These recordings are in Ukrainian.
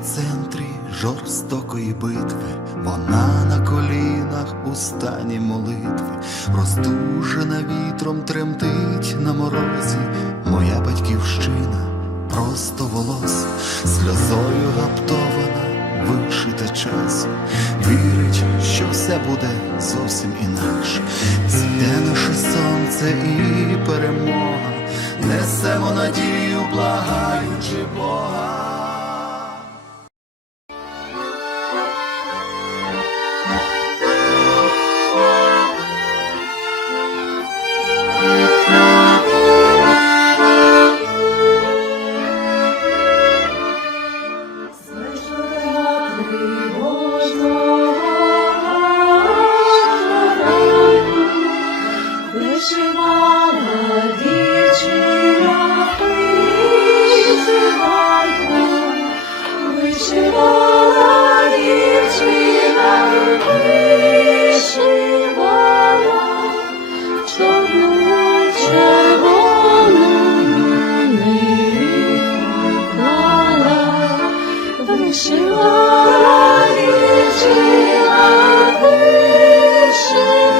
епіцентрі жорстокої битви, вона на колінах у стані молитви, роздужена вітром тремтить на морозі, моя батьківщина, просто волос, сльозою гаптована, вишита час, вірить, що все буде зовсім інакше. Зійде наше сонце і перемога, несемо надію, благаючи Бога. 是我的一切啊是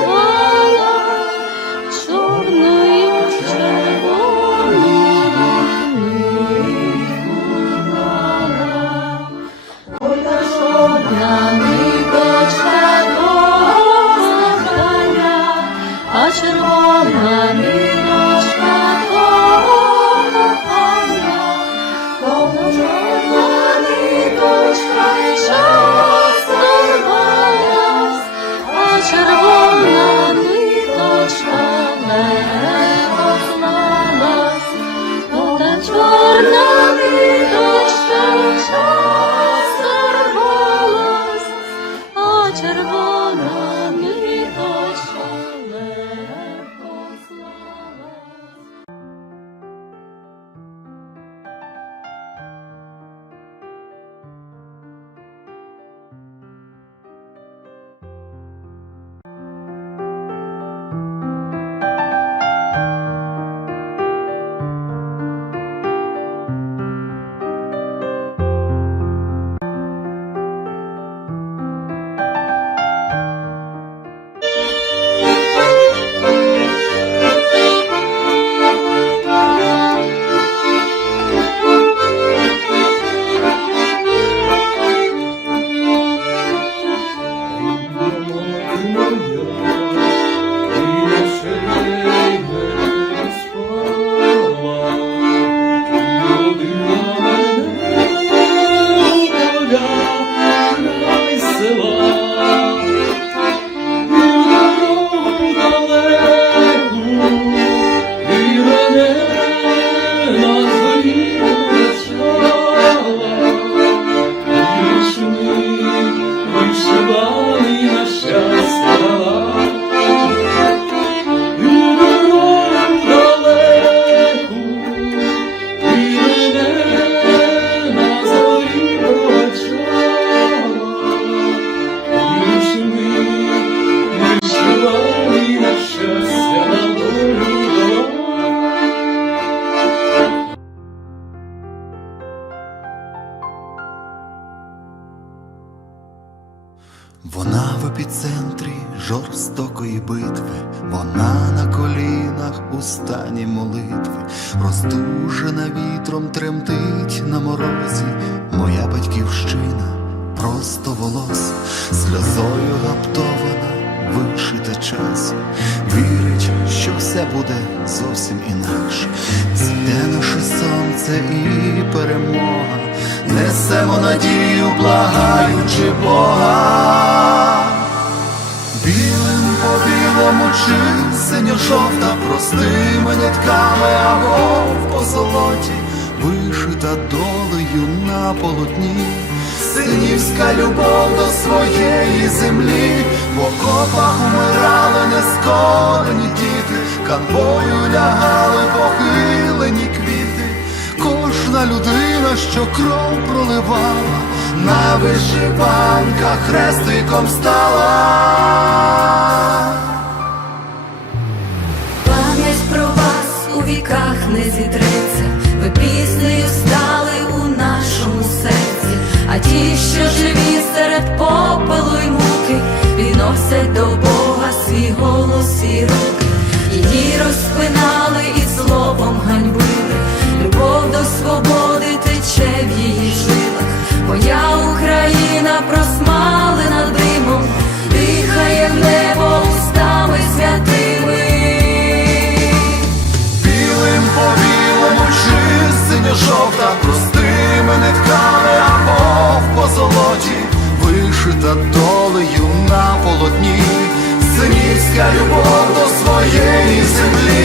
Christ. Вона в епіцентрі жорстокої битви, вона на колінах у стані молитви, роздужена вітром тремтить на морозі, моя батьківщина, просто волос, сльозою гаптована, вишита час, вірить, що все буде зовсім інакше. Зійде наше сонце і перемога, несемо надію, благаючи Бога. Синьо-жовта простими нитками, або в позолоті, вишита долею на полотні, синівська любов до своєї землі, в окопах умирали нескорені діти, канвою лягали похилені квіти, кожна людина, що кров проливала, на вишиванках хрестиком стала. Віках не зітреться, Українська любов до своєї землі.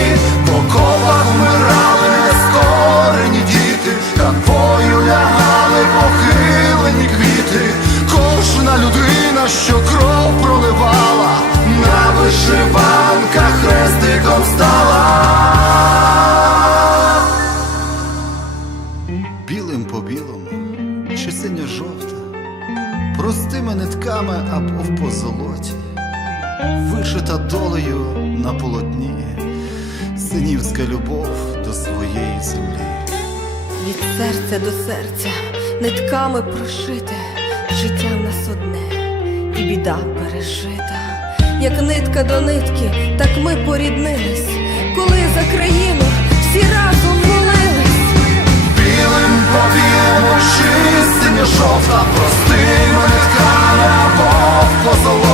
долею на полотні, синівська любов до своєї землі. Від серця до серця нитками прошите, життя в нас одне і біда пережита, як нитка до нитки, так ми поріднились, коли за країну всі разом молились. Білим поб'ємо жовта, простими тканя Бог позолота.